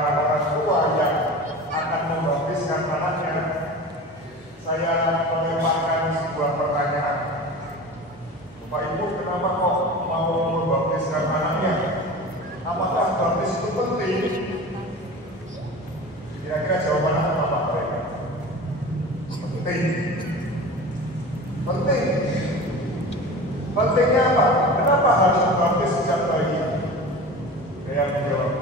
para orang tua yang akan membaptiskan anaknya, saya melemparkan sebuah pertanyaan. Bapak Ibu, kenapa kok mau membaptiskan anaknya? Apakah baptis itu penting? Kira-kira jawaban apa Pak mereka? Penting. Penting. Pentingnya apa? Kenapa harus membaptis sejak bayi? Saya menjawab,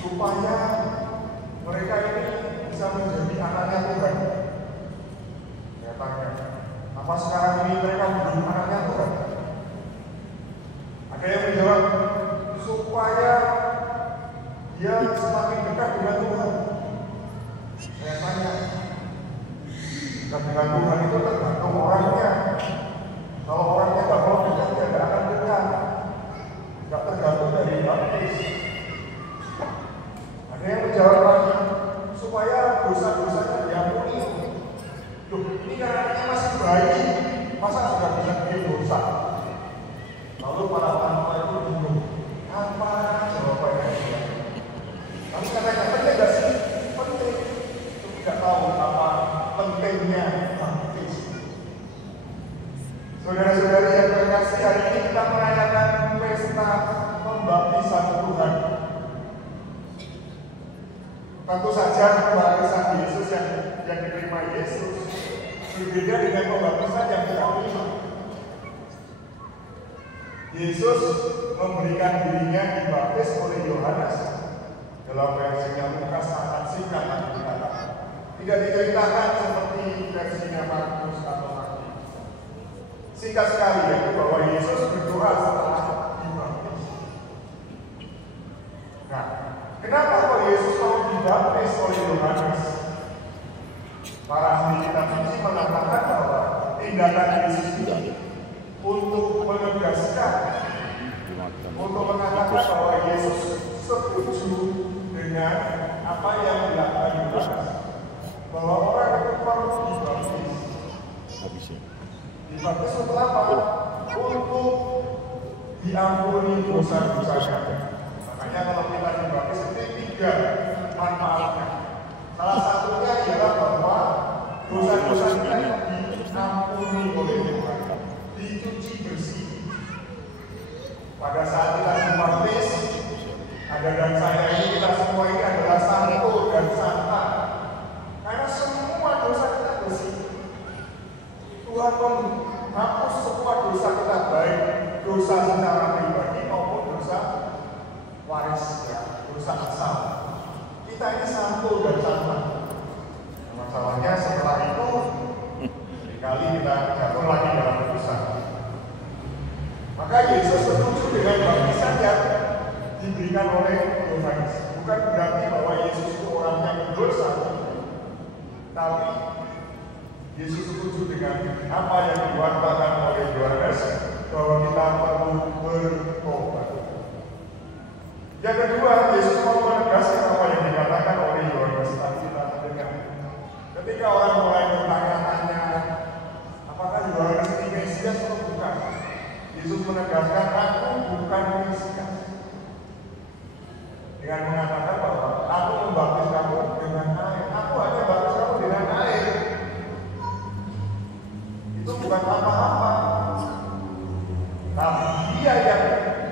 supaya mereka ini bisa menjadi anaknya Tuhan. Saya tanya, apa sekarang ini mereka belum anaknya Tuhan? Ada yang menjawab, supaya dia semakin dekat dengan Tuhan. Saya tanya, dekat dengan Tuhan itu tergantung orangnya. Kalau orangnya tak mau dekat, dia tidak akan dekat. Tidak tergantung dari baptis. Ada yang menjawab lagi, supaya dosa-dosanya diampuni. Loh, ini kan anaknya masih bayi, masa sudah bisa bikin dosa? Lalu para orang itu bingung, apa jawabannya? Kami katanya penting gak sih? Penting. Itu tidak tahu apa pentingnya baptis. Saudara-saudari yang terkasih, hari ini kita merayakan pesta pembaptisan Tuhan. Tentu saja pembaptisan Yesus yang diterima Yesus berbeda dengan pembaptisan yang kita terima. Yesus memberikan dirinya dibaptis oleh Yohanes. Dalam versinya Lukas sangat singkat dikatakan. Tidak diceritakan seperti versinya Markus atau Matius. Singkat sekali yaitu bahwa Yesus berdoa setelah dibaptis. Nah, kenapa kok Yesus mau dibaptis oleh Yohanes? Para ahli kitab suci mengatakan bahwa tindakan Yesus ini untuk menegaskan, untuk mengatakan bahwa Yesus setuju dengan apa yang dilakukan Yohanes, bahwa orang itu perlu dibaptis. Dibaptis untuk apa? Untuk diampuni dosa-dosanya. Makanya kalau kita dibaptis itu 3 manfaatnya. Salah satunya ialah bahwa dosa-dosa kita diampuni oleh Tuhan, dicuci bersih. Pada saat kita dibaptis, ada dan saya ini, kita semua ini adalah santo dan santa. Karena semua dosa kita bersih. Tuhan menghapus semua dosa kita, baik dosa secara pribadi maupun dosa waris, ya, dosa asal. Kita ini santo dan santa. Masalahnya setelah itu kali kita jatuh lagi dalam dosa. Maka Yesus setuju dengan baptisan yang diberikan oleh Yohanes. Bukan berarti bahwa Yesus itu orang yang berdosa, tapi Yesus setuju dengan apa yang diwartakan oleh Yohanes, bahwa kita perlu bertobat. Yang kedua, Yesus mau menegaskan apa yang dikatakan oleh Yohanes tadi kita dengar. Ketika orang mulai bertanya-tanya, apakah Yohanes ini Mesias atau bukan? Yesus menegaskan, aku bukan Mesias. Dengan mengatakan bahwa aku membaptis kamu dengan air. Aku hanya baptis kamu dengan air. Itu bukan apa-apa. Tapi dia yang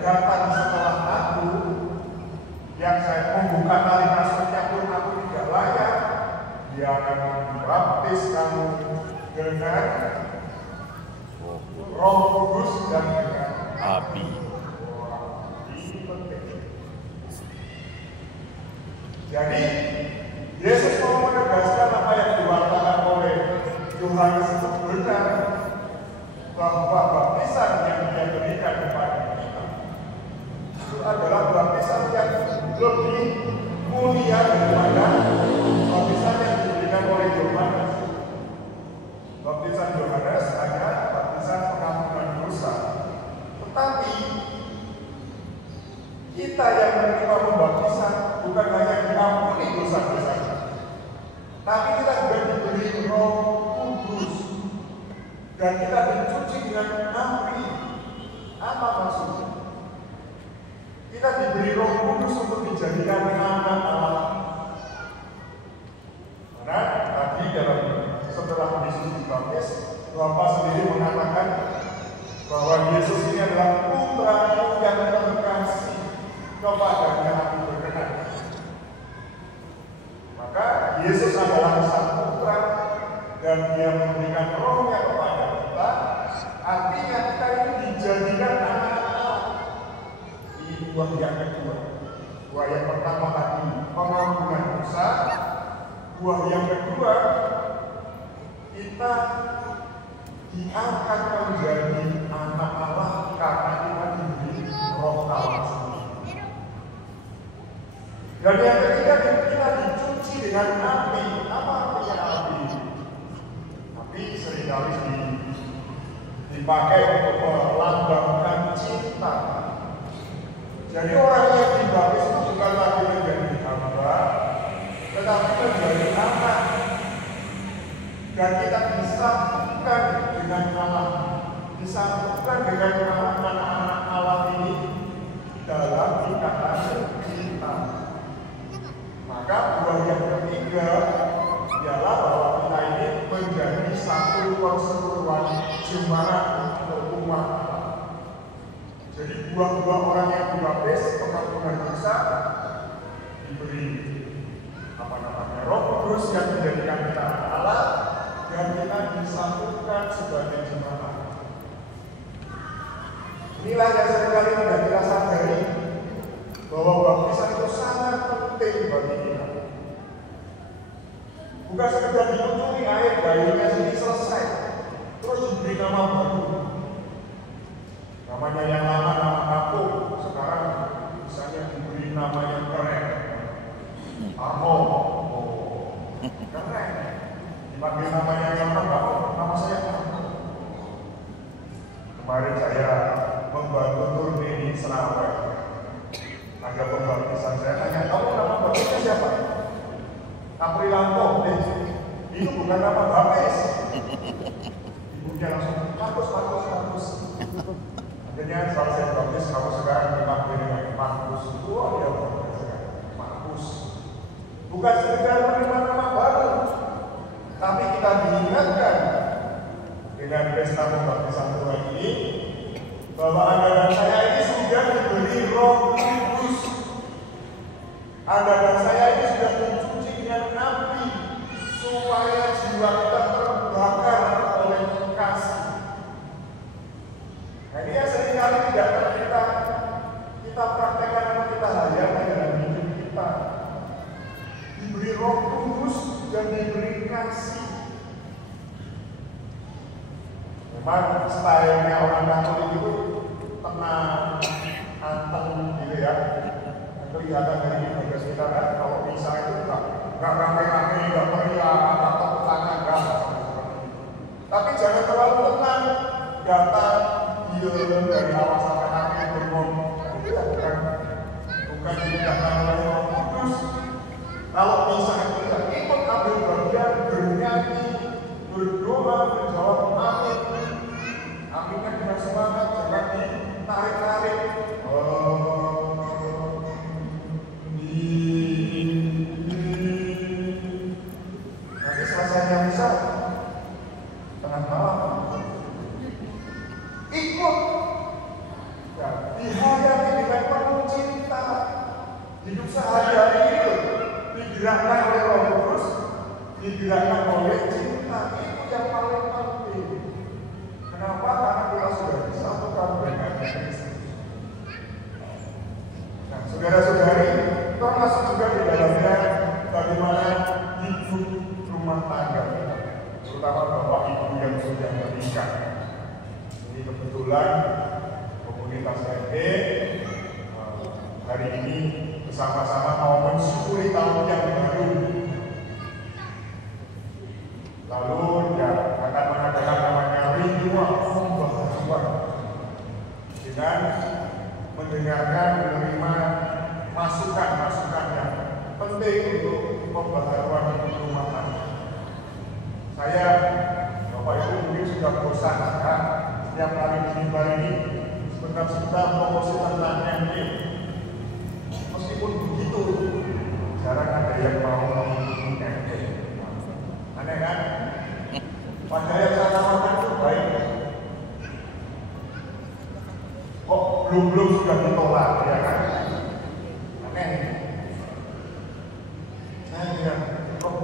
datang setelah aku, yang saya membuka tali kasutnya pun aku tidak layak, dia akan membaptis kamu dengan Roh Kudus dan dengan api. Ini penting. Jadi Yesus mau menegaskan apa yang diwartakan oleh Yohanes itu benar, bahwa baptisan yang dia berikan kepada kita itu adalah baptisan yang lebih mulia daripada baptisan yang diberikan oleh Yohanes. Baptisan Yohanes hanya baptisan pengampunan dosa. Tetapi kita yang menerima pembaptisan bukan hanya diampuni dosa-dosa, tapi kita juga diberi Roh Kudus dan kita dicuci dengan api. Apa maksudnya? Kita diberi Roh Kudus untuk dijadikan api Yesus adalah Sang Putra dan Dia memberikan Roh-Nya kepada kita. Artinya kita ini dijadikan anak-anak Allah. Ini buah yang kedua. Buah yang pertama tadi pengampunan dosa. Buah yang kedua, kita diangkat menjadi anak Allah karena kita diberi Roh Allah sendiri. Dan yang ketiga, kita dicuci dengan api. Apa artinya api? Api seringkali dipakai untuk melambangkan cinta. Jadi orang yang dibaptis itu bukan lagi menjadi hamba, tetapi menjadi anak. Dan kita disatukan dengan Allah, disatukan dengan anak-anak Allah ini dalam ikatan cinta. Maka buah yang ketiga ialah bahwa kita ini menjadi satu persekutuan jemaat atau umat. Jadi buah-buah orang yang dibaptis, pengampunan dosa, diberi Roh Kudus yang menjadikan kita anak Allah, dan kita disatukan sebagai jemaat. Inilah yang seringkali tidak kita sadari, bahwa baptisan itu sangat penting bagi kita. Bukan sekedar dikunjungi air bayunya sini selesai, terus diberi nama baru. Namanya yang lama nama kampung, sekarang misalnya diberi nama yang keren, Armo, keren. Dipanggil namanya yang lama, nama saya Armo. Kemarin saya membantu turni di Serawai. Ada pembaptisan, saya tanya, kamu nama baptisnya siapa? Aprilanto, itu bukan nama baptis. Ibunya langsung, Markus. Akhirnya setelah saya baptis, kamu sekarang dipanggil dengan Markus. Wah, dia Markus. Bukan sekedar menerima nama baru, tapi kita diingatkan dengan pesta pembaptisan Tuhan ini, bahwa Anda dan saya ini sudah diberi Roh Kudus. Anda dan saya ini sudah dicuci dengan api, supaya jiwa kita terbakar oleh kasih. Nah, ini yang seringkali tidak pernah kita praktekkan atau kita hayati dalam hidup kita. Diberi Roh Kudus dan diberi kasih. Memang stylenya orang Katolik itu tenang, anteng gitu ya. Kelihatan dari ibadah kita kan, kalau misa itu nggak rame-rame, nggak meriah, nggak tepuk tangan, nggak. Tapi jangan terlalu tenang, datang dari awal sampai akhir berngomong. Itu ya bukan dipindahkan oleh Roh Kudus. Kalau misa itu tidak ikut ambil bagian bernyanyi, berdoa, menjawab amin. Aminnya dengan semangat, jangan ditarik-tarik. Nanti selesainya misa tengah malam ikut ya, dihayati dengan penuh cinta. Hidup sehari-hari itu digerakkan oleh Roh Kudus, digerakkan oleh cinta. Itu yang paling penting. Kenapa? Karena kita sudah disatukan dengan Kristus. Nah, saudara-saudari, termasuk juga di dalamnya bagaimana hidup rumah tangga kita, terutama bapak ibu yang sudah menikah. Ini kebetulan komunitas RT hari ini bersama-sama mau mensyukuri tahun yang baru. Lalu ya akan mengadakan namanya ritual pembaharuan dengan mendengarkan, menerima masukan-masukan yang penting untuk pembaharuan rumah tangga. Saya, Bapak Ibu mungkin sudah bosan kan? Setiap kali di mimbar ini sebentar-sebentar promosi tentang MD. Meskipun begitu, jarang ada yang mau mengikuti MD. Aneh kan? Padahal yang saya tawarkan itu baik. Kok belum sudah ditolak, ya kan? Aneh. Saya bilang, kok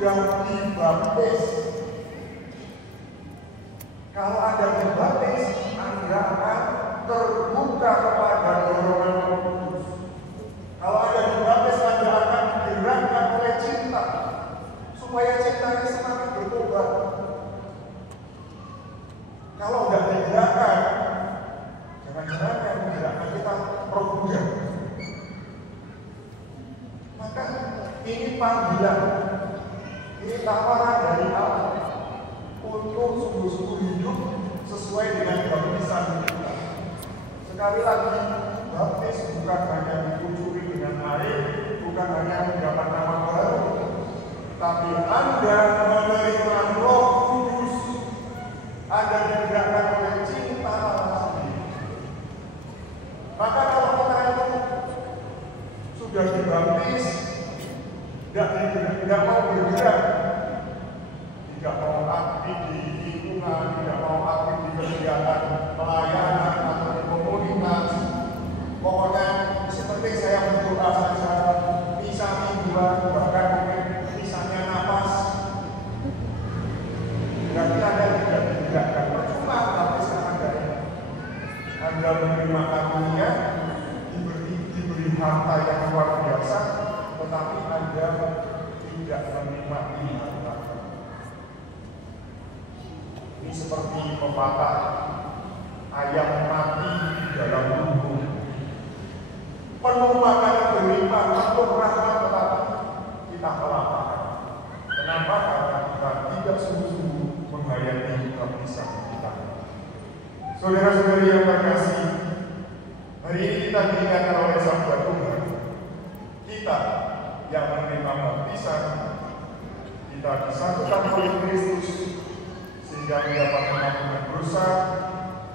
sudah dibaptis. Kalau Anda dibaptis, Anda akan terbuka kepada dorongan Roh Kudus. Kalau Anda dibaptis, Anda akan digerakkan oleh cinta, supaya cintanya semakin bertobat. Kalau tidak digerakkan, jangan-jangan yang menggerakkan kita roh Buddha. Maka ini panggilan, ini tawaran dari Allah untuk sungguh-sungguh hidup sesuai dengan baptisan kita. Sekali lagi, baptis bukan hanya dikucuri dengan air, bukan hanya mendapat nama baru, tapi Anda menerima Roh Kudus. Anda digerakkan oleh cinta Allah sendiri. Maka kalau kita itu sudah dibaptis, tidak mau bergerak, tidak mau aktif di lingkungan, tidak mau aktif di kegiatan pelayanan atau di komunitas, pokoknya seperti saya berdoa saja, misa mingguan, bahkan mungkin misalnya napas, berarti Anda tidak digerakkan. Percuma baptisan Anda menerima karunia, diberi harta yang luar biasa, tetapi Anda tidak menikmati harta. Ini seperti pepatah, ayam mati di dalam lumbung. Penuh makanan berlimpah, penuh rahmat, tetapi kita kelaparan. Kenapa? Karena kita tidak sungguh-sungguh menghayati baptisan kita. Saudara-saudari yang terkasih, hari ini kita diingatkan oleh sabda Tuhan. Kita yang menerima baptisan, kita disatukan oleh Kristus sehingga mendapat pengampunan dosa.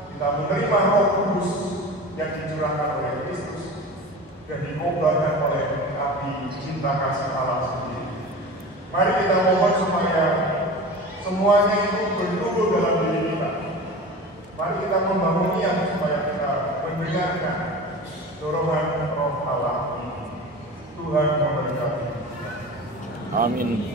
Kita menerima Roh Kudus yang dicurahkan oleh Kristus dan dikobarkan oleh api cinta kasih Allah sendiri. Mari kita mohon supaya semuanya itu bertumbuh dalam diri kita. Mari kita membangun niat supaya kita mendengarkan dorongan Roh Allah ini. Tuhan memberkati. Amin.